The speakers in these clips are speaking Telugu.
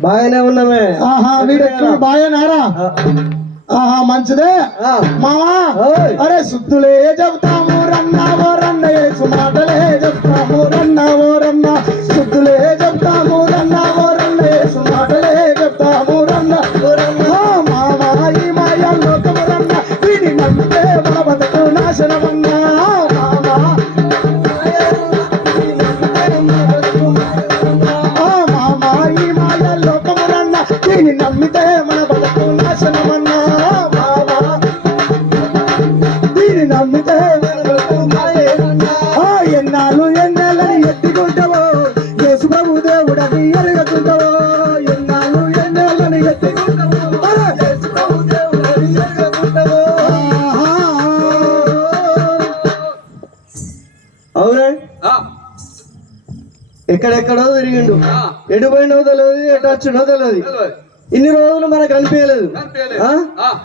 బాగానే ఉన్నామే. ఆహా వీడు బాగానారా ఆహా మంచిదే. ఓయ్. అరే సుద్దులే చెప్తాము రన్నావో రన్న యేసు మాటలే చెప్తాము ఎక్కడెక్కడో తిరిగిండు. ఎటు పోయినో తెలియదు ఎటు వచ్చినో తెలియదు. ఇన్ని రోజులు మనకు అనిపించలేదు.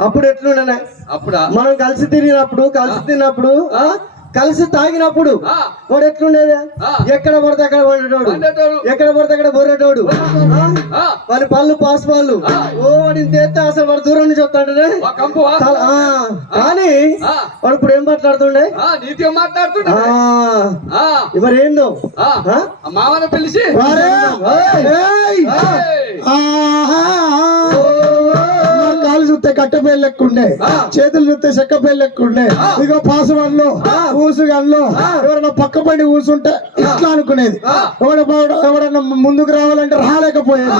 అప్పుడు ఎట్లుండనే? అప్పుడా? మనం కలిసి తిరిగినప్పుడు కలిసి తిన్నప్పుడు ఆ? కలిసి తాగినప్పుడు వాడు ఎట్లుండేది. ఎక్కడ పడితే అక్కడ వండేటోడు. ఎక్కడ పడితే అక్కడ బొర్రేటోడు ఆ, వాడి పళ్ళు పాస్ పళ్ళు. ఓ వాడిని తెస్తే అసలు వాడు దూరం నుంచి వస్తాడే. కానీ వాడు ఇప్పుడు ఏం మాట్లాడుతుండే? మరి ఏందో మామని పిలిచి. ఆహా. కాలు చూస్తే కట్టపేలు లెక్కుండే. చేతులు చూస్తే చెక్కపేలు లెక్కుండే. ఇగో పాసుగన్లు ఊసుగన్లు. ఎవరైనా పక్క పడి కూసుంటే ఇట్లా అనుకునేది. ఎవడన్నా ముందుకు రావాలంటే రాలేకపోయేది.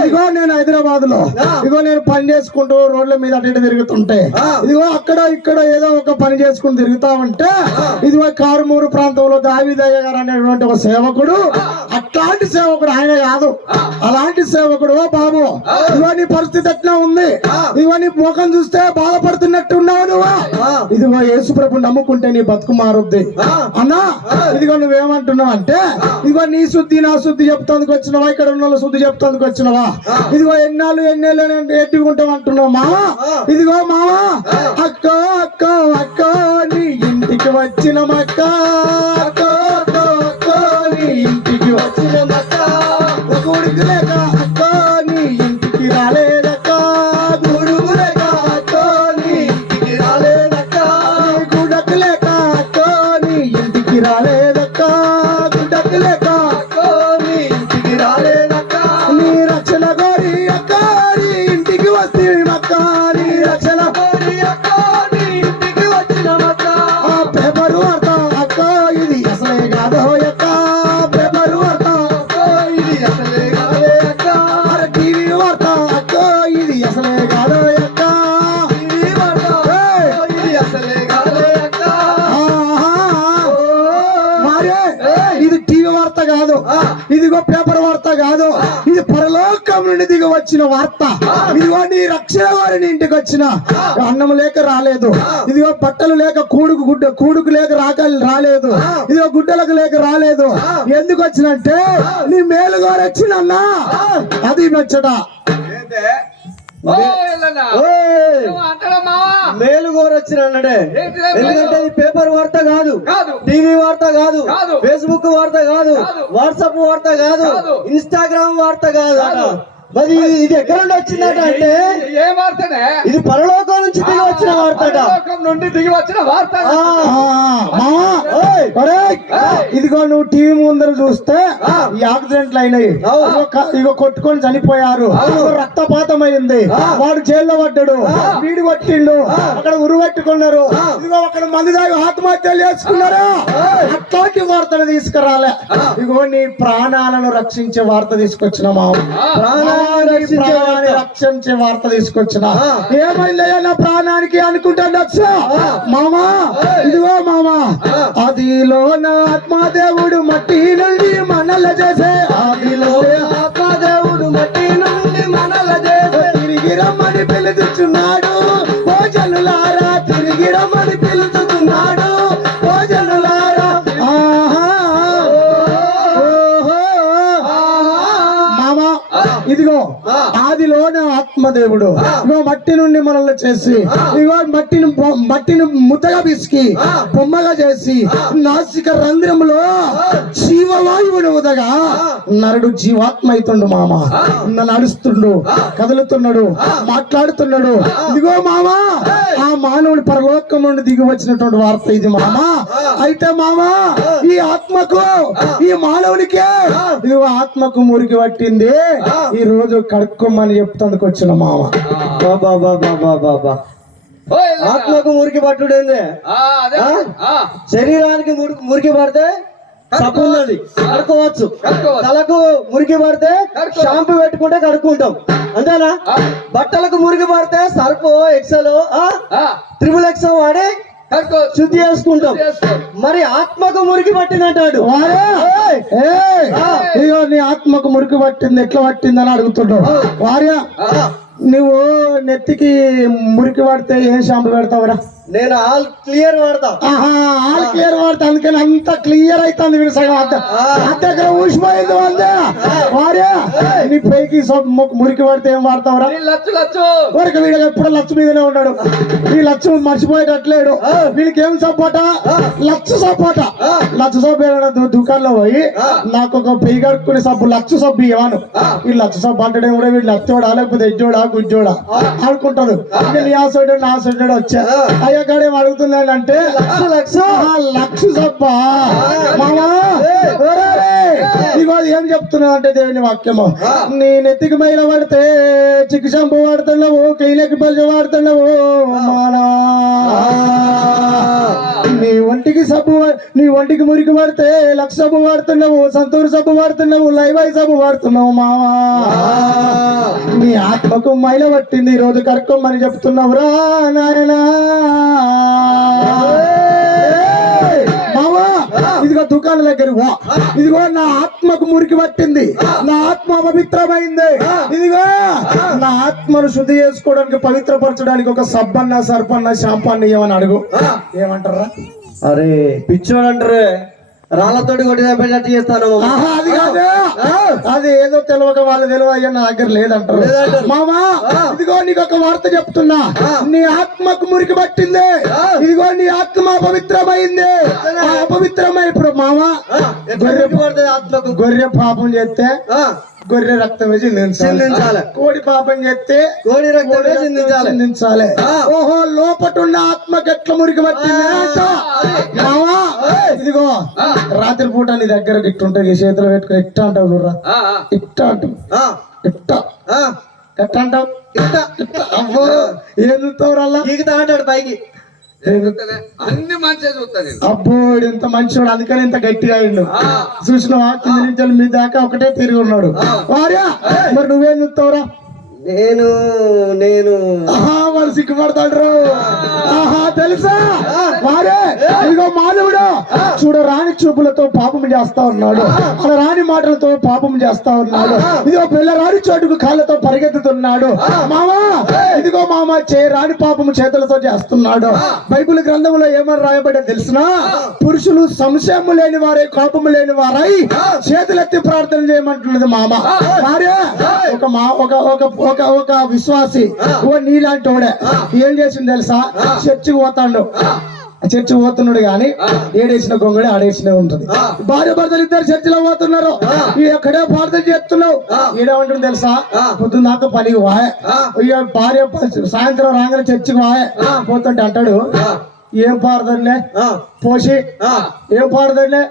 ఇదిగో నేను హైదరాబాద్లో. ఇదిగో నేను పని చేసుకుంటూ రోడ్ల మీద అటు తిరుగుతుంటే. ఇదిగో అక్కడ ఇక్కడ ఏదో ఒక పని చేసుకుని తిరుగుతా ఉంటే ఇదిగో కారుమూరు ప్రాంతంలో దావిదయ్య గారు అనేటువంటి ఒక సేవకుడు అట్లాంటి సేవకుడు ఆయన కాదు. అలాంటి సేవకుడు బాబు ఇదిగో నీ పరిస్థితి ఎట్లా? ఉంది. ఇదిగో నీ ముఖం చూస్తే బాధపడుతున్నట్టు ఉన్నావు నువ్వు. ఇదిగో యేసు ప్రభు నమ్ముకుంటే నీ బతుకు మారుద్ది. అన్నా ఇదిగో నువ్వేమంటున్నావు అంటే ఇదిగో నీ శుద్ధి నా శుద్ధి చెప్తానికి వచ్చినవా? ఇక్కడ ఉన్న శుద్ధి చెప్తానికి వచ్చినవా? ఇదిగో ఎన్నాళ్ళు ఎన్నేళ్ళు ఎట్టుకుంటావు అంటున్నావు మావా? ఇదిగో మావా అక్క అక్క అక్క నీ ఇంటికి వచ్చిన మక్క. అక్క అక్క అక్క నీ ఇంటికి వచ్చిన మక్క. లేక ఇదిగో పేపర్ వార్త కాదు ఇది పరలోకం నుండి దిగి వచ్చిన వార్త. ఇదిగో నీ రక్షణ వారిని ఇంటికి వచ్చిన. అన్నం లేక రాలేదు. ఇదిగో బట్టలు లేక కూడుకు గుడ్డ కూడుకు లేక రాక రాలేదు. ఇదిగో గుడ్డలకు లేక రాలేదు. ఎందుకు వచ్చినంటే నీ మేలు గారు వచ్చినన్నా అది మెచ్చట. ఏంటే? ఓ, ఎల్లన్నా. ఓయ్. ఏమో అంటాడా మావా? మేలు కోరొచ్చిన అన్నడే ఏంటిదే మేలు? ఎందుకంటే ఇది పేపర్ వార్త కాదు. టీవీ వార్త కాదు. ఫేస్బుక్ వార్త కాదు. వాట్సాప్ వార్త కాదు. ఇన్స్టాగ్రామ్ వార్త. కాదు. మరి ఇది- ఎక్కడ నుండి వచ్చిందట అంటే ఏ- వార్తనే? ఇది పరలోకం నుంచి దిగి వచ్చిన వార్త. పరలోకం నుండి దిగి వచ్చిన వార్త. ఇదిగో నువ్వు టీవీ ముందర చూస్తే ఈ యాక్సిడెంట్లు అయినాయి. ఇదిగో కొట్టుకొని చనిపోయారు. రక్తపాతం అయింది వాడు జైల్లో పడ్డాడు. వీడు కొట్టిండు. అక్కడ ఉరువెట్టుకున్నారు ఇదిగో అక్కడ మంది దాగి ఆత్మహత్యలు చేసుకున్నారు? అట్లాంటి వార్తను తీసుకురాలే. ఇదిగో నీ ప్రాణాలను రక్షించే వార్త తీసుకొచ్చిన మావ ప్రాణాన్ని రక్షించే వార్త. తీసుకొచ్చిన. ఏమైందయ్యా నా ప్రాణానికి అనుకుంటాడచ్చు మామా? ఇదిగో మామా. అదిలో నా ఆత్మదేవుడు మట్టి నుండి మనల చేసే. అదిలో ఆత్మదేవుడు మట్టి నుండి మనల చేసే. తిరిగి రమ్మని పిలుచుచున్నాడు భోజనులారా ఇదిగో ఆదిలోనే ఆత్మదేవుడు. ఇగో మట్టి నుండి మనల్ని చేసి ఇగో మట్టిని మట్టిని ముద్దగా పిసికి బొమ్మగా చేసి నాసిక రంధ్రములో జీవవాయువుని ఉదగా నరుడు జీవాత్మ అవుతుండు మామ నడుస్తుండు కదులుతున్నాడు మాట్లాడుతున్నాడు. ఇదిగో మామ ఆ మానవుడు పరలోకం నుండి దిగి వచ్చినటువంటి వార్త ఇది మామ. అయితే మామ ఈ ఆత్మకు ఈ మానవునికే ఇదిగో ఆత్మకు మురికి పట్టింది. ఈ రోజు కడుక్కోమని చెప్తందుకు వచ్చిన మామ. బాబా బాబా బాబా. ఆత్మకు మురికి పట్టుడేందే శరీరానికి మురికి పడితే సబ్బు ఉన్నది. కడుక్కోవచ్చు. తలకు మురికి పడితే. షాంపూ పెట్టుకుంటే కడుక్కుంటాం. అంతేనా. బట్టలకు మురికి పడితే సర్ఫ్ ఎక్సెల్ ఆ, త్రిబుల్ ఎక్స్ వాడి. శుద్ధి చేసుకుంటాం. చేసుకో. మరి ఆత్మకు మురికి పట్టిందంటాడు. నీ ఆత్మకు మురికి పట్టింది ఎట్లా పట్టింది అని అడుగుతున్నావు వార్య నువ్వు నెత్తికి మురికి పడితే ఏం షాంపూ పెడతావురా? నేను ఆల్ క్లియర్ వాడతా. ఆల్ క్లియర్ వాడితే. అందుకని అంత క్లియర్ అవుతుంది వీడు సగం అంత ఇక్కడ ఊసిపోయింది అంతే వారే నీ పైకి మురికి పడితే ఏం వాడతావురా? లచ్చు లచ్చు. వీడికి ఎప్పుడు లచ్చు మీదనే ఉన్నాడు. ఈ లచ్చు మర్చిపోయేటట్లేడు. వీళ్ళకి ఏం సపోట? లచ్చు సపోట. లచ్చు సబ్బు దుకాణంలో పోయి నాకు ఒక పెయ్యి కడుక్కునే సబ్బు లచ్చు సబ్బు ఇవ్వను. ఈ లచ్చు సబ్బు అంటే కూడా వీడు లచ్చోడా లేకపోతే ఎజ్జోడా గుజ్జోడా. అనుకుంటాడు ఇక నీ ఆ సైడ్ నా సైడ్ వచ్చా? అయ్యా కాడేం అడుగుతుంది అని అంటే లక్ష లక్ష. ఆ లక్ష సబ్బా. మామా అది ఏం చెప్తున్నా అంటే దేవుని వాక్యము. నీ నెత్తికి మైల పడితే చిక్కు షంపు వాడుతున్నావు కైలకి పల్లి వాడుతున్నావు మానా నీ ఒంటికి సబ్బు నీ ఒంటికి మురికి పడితే లక్ష సబ్బు వాడుతున్నావు సంతూరు సబ్బు వాడుతున్నావు లైవాయి సబ్బు వాడుతున్నావు మావా నీ ఆత్మకు మైల పట్టింది. ఈ రోజు కడుక్కోమని చెప్తున్నావురా రా మావా ఇదిగో దుకాణం దగ్గర వా ఇదిగో నా ఆత్మకు మురికి పట్టింది. నా ఆత్మ పవిత్రమైంది ఇదిగో నా ఆత్మను శుద్ధి చేసుకోవడానికి పవిత్రపరచడానికి ఒక సబ్బన్న సర్పన్న శాంపన్న ఏమని అడుగు. ఏమంటారా? అరే పిచ్చోడంటారే రాళ్ళతోటి కొట్టి చంపేటట్టు చేస్తాను. అది కాదు. అది ఏదో తెలియక వాళ్ళు తెలియదు అయ్యా నా దగ్గర లేదంటారు. మామా ఇదిగో నీకు ఒక వార్త చెప్తున్నా. నీ ఆత్మకు మురికి పట్టింది. ఇదిగో నీ ఆత్మ అపవిత్రమైంది. అపవిత్రమై ఇప్పుడు మామా పడుతుంది ఆత్మకు? గొర్రె పాపం చేస్తే ఆ, గొర్రె రక్తమే చిందించాలి చిందించాలి. కోడి పాపం చేస్తే కోడి రక్తమే చిందించాలి. చిందించాలి ఆ. ఓహో లోపటున్న ఆత్మకి ఎట్లా మురికి ఇదిగో రాత్రి పూట నీ దగ్గర ఇట్టుంటది ఈ చేతిలో పెట్టుకుని ఇట్ట అంటావు చూడరా. ఇట్ట అంటావు. ఆ, ఇట్ట. ఎట్ట అంటావు? ఇట్ట. అబ్బో ఏం చూస్తావు రల్లా అంటాడు పైకి. అన్ని మంచిగా చూస్తా నేను. అబ్బో ఇంత మంచివాడు అందుకని ఇంత గట్టిగా అయిండు. ఆ, చూసినావా? కింద నుంచి మీ దాకా ఒకటే తిరిగి ఉన్నాడు. మరి నువ్వేం చూస్తావురా నేను నేను. వాళ్ళు సిగ్గుపడతాడు ఆహా తెలుసా? వాడే ఇదిగో మానవుడు. చూడ రాని చూపులతో పాపం చేస్తా ఉన్నాడు. అలా రాని మాటలతో పాపం చేస్తా ఉన్నాడు. ఇదిగో పిల్ల రాని చోటుకు కాళ్ళతో పరిగెత్తుతున్నాడు. మామా ఇదిగో మామ చే రాని పాపము చేతులతో చేస్తున్నాడు. బైబిల్ గ్రంథంలో ఏమని రాయబడ్డా తెలిసినా? పురుషులు సంశయము లేని వారే కోపము లేని వారై చేతులెత్తి ప్రార్థన చేయమంటున్నది మామ. భార్య ఒక మా ఒక ఒక ఒక ఒక విశ్వాసి ఓ నీలాంటి వాడే. ఏం చేసింది తెలుసా? చర్చికి పోతాడు. చర్చి పోతున్నాడు గాని ఏడేసిన గొంగడి ఆడేసిన ఉంటుంది. భార్య భర్తలు ఇద్దరు చర్చిలో పోతున్నారు. ఎక్కడే ప్రార్థన చేస్తున్నావు. ఏడేమంటుంది తెలుసా? పొద్దున్న దాకా పనికి వాయ భార్య సాయంత్రం రాగానే చర్చికి వాయ పోతుంటే అంటాడు ఏం ఆ, పోసి ఏం పాడదలే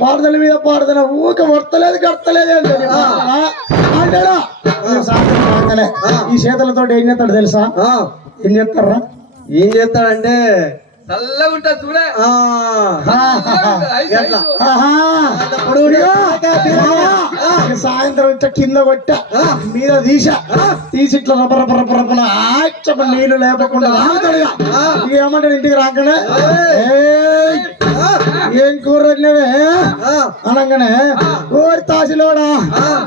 పాడదల మీద పాడదల ఊక వర్తలేదు కడతలేదు అంటాడు ఈ సాయంత్రం రాగానే ఈ చేతులతో ఏం చేస్తాడు తెలుసా. ఏం చేస్తారా? ఏం చేస్తాడంటే చల్లగా ఉంటుంది చూడే. సాయంత్రం ఇట్లా కింద కొట్ట. మీద తీస తీసి ఇట్లా రబ్బ రబ్బ రబ్బ రబ్బన ఆచమ నీళ్ళు లేపకుండా ఏమంటాడు ఇంటికి రాకనే ఏం కూర వండినవే? ఆ, అనగానే ఓరి తాసిలోడా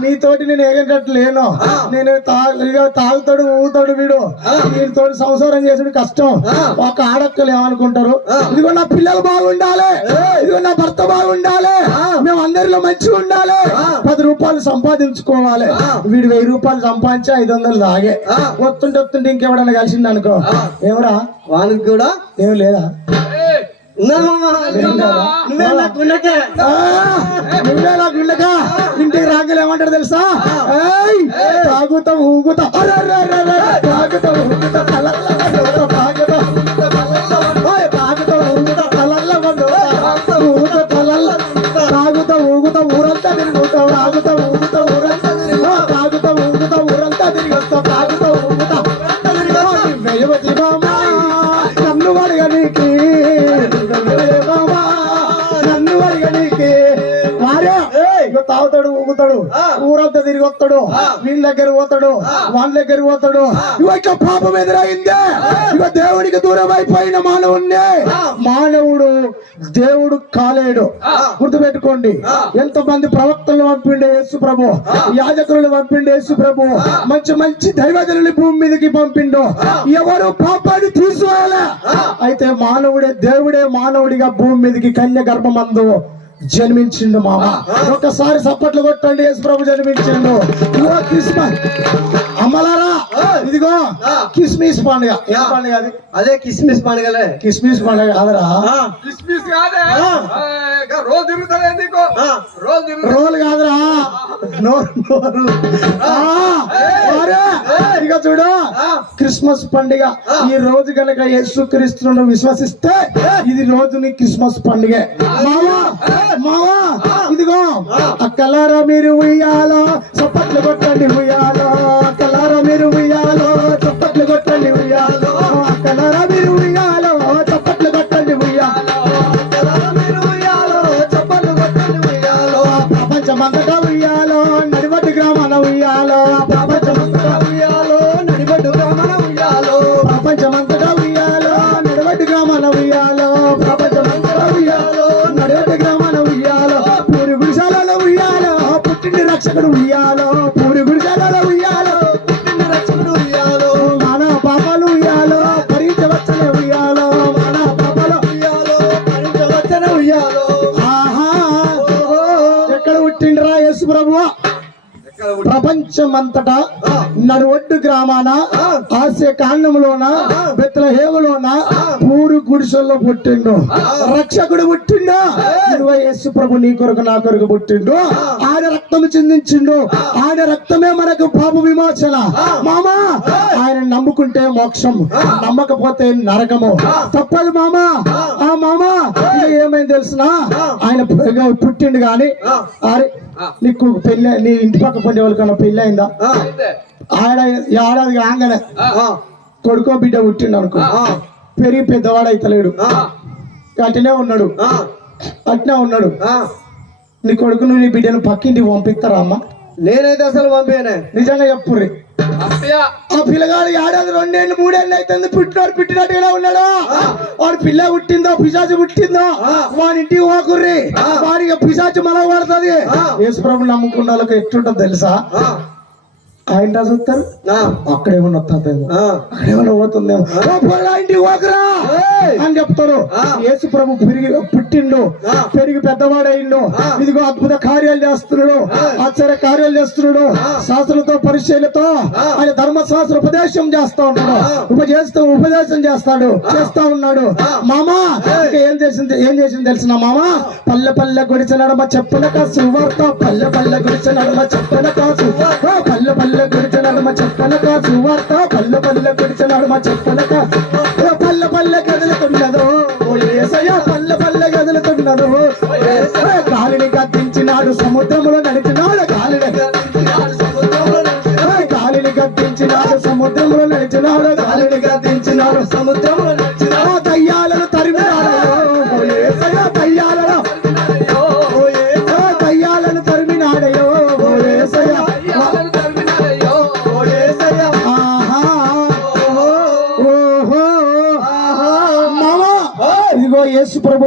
నీతోటి నేను ఏగేటట్టు లేను నేను తాగుతాడు ఊతాడు వీడు. వీడితో సంసారం చేసుడు కష్టం. ఒక ఆడక్కలు ఏమనుకుంటారు ఇదిగో నా పిల్లలు బాగుండాలి. ఇదిగో నా భర్త బాగుండాలి. మేము అందరిలో మంచిగా ఉండాలి. పది రూపాయలు సంపాదించుకోవాలి. వీడు వెయ్యి రూపాయలు సంపాదించి ఐదు వందలు తాగే వస్తుంటే వస్తుంటే ఇంకెవడన్నా కలిసింది అనుకో. ఏమరా వానికి కూడా? ఏం లేదా. నువ్వే నా గుండెకే. ఇంటికి రాగలు ఏమంటారు తెలుసా తాగుతా ఊగుతా. తాగుతా వీళ్ళ దగ్గర పోతాడు వాళ్ళ దగ్గర పోతాడు. ఇట్లా పాపం ఎదురైందే ఇగో దేవుడికి దూరం అయిపోయిన మానవుణ్ణి. మానవుడు దేవుడు కాలేడు. గుర్తుపెట్టుకోండి. ఎంత మంది ప్రవక్తలను పంపిండే యేసు ప్రభు యాజకులను పంపిండే యేసు ప్రభు మంచి మంచి దైవజనుని భూమి మీదకి పంపిండు. ఎవరు పాపాన్ని తీసుకోవాలా అయితే మానవుడే దేవుడే మానవుడిగా భూమి మీదకి కన్య గర్భమందు జన్మించిండు మామ. ఒకసారి సప్పట్లు కొట్టండి యేసు ప్రభు జన్మించిండు క్రిస్మస్. అమ్మలారా ఇదిగో కిస్మిస్ పండుగ. ఏం పండుగ అది? అదే కిస్మిస్ పండుగలే. కిస్మిస్ పండుగ కాదురా. కిస్మిస్ కాదే. రోజు తిరుగుతుంది నీకు రోజు రోల్ కాదురా. నోరు నోరు. ఆ, వారే, ఇక చూడు. క్రిస్మస్ పండుగ. ఈ రోజు గనక యేసు క్రీస్తును విశ్వసిస్తే ఇది రోజు నీ క్రిస్మస్ పండుగ. మావా మావా ఇదిగో. అక్కలారా మీరు ఉయ్యాలో చప్పట్లు కొట్టండి ఉయ్యాలో. అక్కలారా మీరు ఉయ్యాలో చప్పట్లు కొట్టండి ప్రపంచమంతటా నడువొడ్డు గ్రామాన ఆసియ కాండంలోన బెత్లహేములోన పూరు గుడిసెల్లో పుట్టిండు. రక్షకుడు పుట్టిండు. యేసు ప్రభు నీ కొరకు నా కొరకు పుట్టిండు. ఆయన రక్తం చిందించిండు. ఆయన రక్తమే మనకు పాప విమోచన. మామా ఆయన నమ్ముకుంటే మోక్షం నమ్మకపోతే నరకము. తప్పదు మామా. ఆ. మామా ఏమైంది తెలిసిన? ఆయన పుట్టిండు గాని అరే నీకు పెళ్ళి నీ ఇంటి పక్క పొందే వాళ్ళకన్నా పెళ్ళి అయిందా? ఆడ ఏడాది కాగానే. కొడుకో బిడ్డ పుట్టిండు అనుకో. పెరిగి పెద్దవాడు అయితలేడు. అట్నే ఉన్నాడు. అట్నే ఉన్నాడు. నీ కొడుకును నీ బిడ్డను పక్కింటికి పంపిస్తారా అమ్మ? నేనైతే అసలు పంపానే నిజంగా చెప్పుర్రి. ఆ పిల్లగాడు ఏడాది రెండేళ్ళు మూడేళ్ళు అవుతుంది పుట్టినాడు పుట్టినట్టుగా ఉన్నాడు? వాడు పిల్ల పుట్టిందో పిశాచి పుట్టిందో? వాడి ఇంటికి పోకుర్రి వాడికి పిశాచి మన పడుతుంది యేసుప్రభు నమ్ముకున్న వాళ్ళకి ఎట్లుంటుందో తెలుసా? ఆయన చూస్తారు? అక్కడేమన్నా వస్తుందేమో అక్కడేమన్నా పోతుందేమో ఓ పోరా ఇంటికి పోకురా అని చెప్తారు యేసు ప్రభు పెరిగి పుట్టిండు. పెరిగి పెద్దవాడైండు ఇదిగో అద్భుత కార్యాలు చేస్తున్నాడు. ఆశ్చర్య కార్యాలు చేస్తున్నాడు. శాస్త్రులతో పరిచయలతో ఆయన ధర్మశాస్త్ర ఉపదేశం చేస్తా ఉన్నాడు. ఉపదేశం ఉపదేశం చేస్తాడు. చేస్తా ఉన్నాడు. మామా ఏం. చేసింది? ఏం చేసింది తెలిసిన మామా? పల్లె పల్లె గుడిచ నడమ చెప్పునక సువార్త. పల్లె పల్లె గుడిచ నడమ చెప్పునక సువార్త. పల్లె పల్లె గుడిచ మా చెప్పునక సువార్త పల్లె పల్లె గుడిచ మా చెప్పునక ఓ పల్లె పల్లె కదులుతున్నదో పల్లె పల్లె కదులుతున్నదో ఓ గాలిని గద్దించినాడు సముద్రములో నడిచినాడు గాలిని. గద్దించినాడు గాలిని గద్దించినాడు సముద్రంలో నడిచినాడు గాలిని. గద్దించినాడు సముద్రం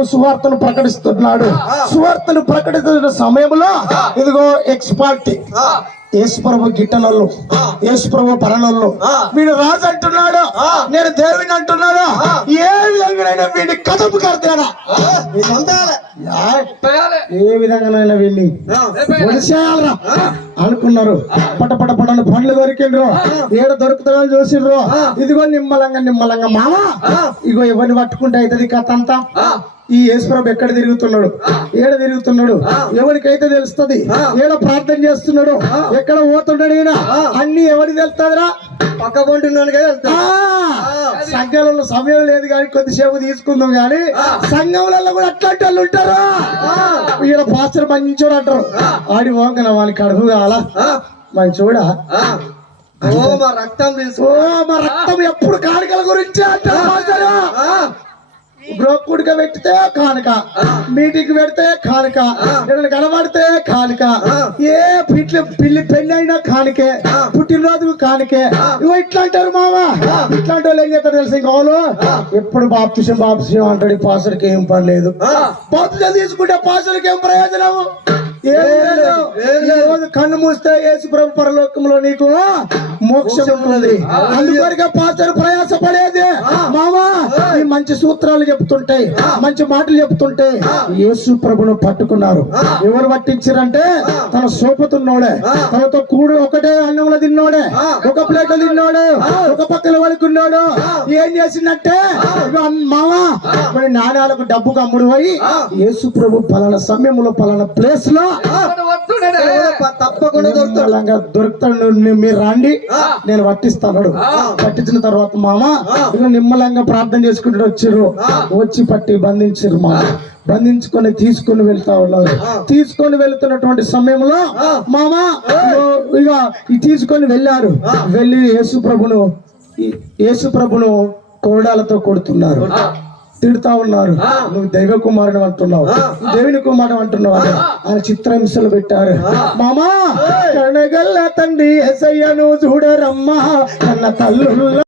ప్రభు సువార్తను ప్రకటిస్తున్నాడు. సువార్తను ప్రకటిస్తున్న సమయంలో ఇదిగో ఎక్స్ పార్టీ యేసు ప్రభు గిట్టనోళ్ళు. యేసు ప్రభు పరనోళ్ళు. వీడు రాజు అంటున్నాడు. నేను దేవుని అంటున్నాడు ఏ విధంగా వీడిని కథపు కడతాడా? ఏ విధంగానైనా వీడిని పొడిచేయాలరా అనుకున్నారు. పట పట పటను పండ్లు దొరికిండ్రు. ఏడ దొరుకుతుందని చూసిండ్రు ఇదిగో నిమ్మలంగా నిమ్మలంగా మామ ఇగో ఎవరిని పట్టుకుంటే అవుతుంది కథ అంతా? ఈ యేసుప్రభు ఎక్కడ తిరుగుతున్నాడు? ఏడ తిరుగుతున్నాడు? ఎవరికైతే తెలుస్తుంది? ఏడ ప్రార్థన చేస్తున్నాడు? ఎక్కడ పోతున్నాడు ఈయన? అన్ని ఎవరికి తెలుస్తుందిరా? పక్క పొంటున్నాను కదా సంఘాలలో సమయం లేదు కానీ కొద్దిసేపు తీసుకుందాం కానీ సంఘంలో కూడా అట్లాంటి వాళ్ళు ఉంటారు. ఈయన పాస్టర్ మంచోడు అంటారు. ఆడి పోగన వాళ్ళకి అడుగు కావాలా? మంచోడా ఓ మా రక్తం తెలుసు ఓ మా రక్తం ఎప్పుడు కానుకల గురించి అంటారు. బ్రోకుడిక పెట్టితే కానుక మీటింగ్ పెడితే కానుక కనబడితే కానుక ఏ పిల్లి పిల్లి పెళ్ళి అయినా కానుకే పుట్టినరోజు కానుకే. ఇగో ఇట్లా అంటారు మావా ఇట్లాంటి వాళ్ళు ఏం చేస్తారు తెలుసు ఇంకోలు ఎప్పుడు బాప్తిసం బాప్తిసం అంటాడు ఈ పాసరికి ఏం పని లేదు. బాప్తిసం తీసుకుంటే పాసరికి ఏం ప్రయోజనం? రోజు కన్ను మూస్తే యేసు ప్రభు పరలోకంలో నీకు మోక్షం ఉంటుంది. అందువరకే పాస్టర్ ప్రయాసపడేది. మంచి సూత్రాలు చెప్తుంటాయి మంచి మాటలు చెప్తుంటే యేసు ప్రభును పట్టుకున్నారు. ఎవరు పట్టించారంటే తన సోపుతున్నోడే. తనతో కూడు ఒకటే అన్నంలో తిన్నోడే. ఒక ప్లేట్ తిన్నోడు. ఒక పక్కన పడుకున్నాడు. ఏం చేసిందంటే మరి నాణాలకు డబ్బుకు అమ్ముడు పోయి యేసు ప్రభు పలానా సమయంలో పలానా ప్లేస్లో తప్పకుండా దొరుకుతాడు. దొరుకుతాడు మీరు రండి. నేను పట్టిస్తాడు పట్టించిన తర్వాత మామ ఇక నిమ్మలంగా ప్రార్థన చేసుకుంటూ వచ్చిర్రు వచ్చి పట్టి బంధించారు మామ బంధించుకొని తీసుకొని వెళ్తా ఉన్నారు. తీసుకొని వెళ్తున్నటువంటి సమయంలో మామ ఇగో ఇక తీసుకొని వెళ్ళారు. వెళ్ళి యేసు ప్రభును యేసు ప్రభును కోడాలతో కొడుతున్నారు. తిడతా ఉన్నారు. నువ్వు దైవ కుమారుడు అంటున్నావు. దేవుని కుమారుడు అంటున్నావు ఆయన చిత్రహింసలు పెట్టారు. మామా కనగల్ల తండ్రి ఎసయ్యను చూడరమ్మా. కన్న తల్లు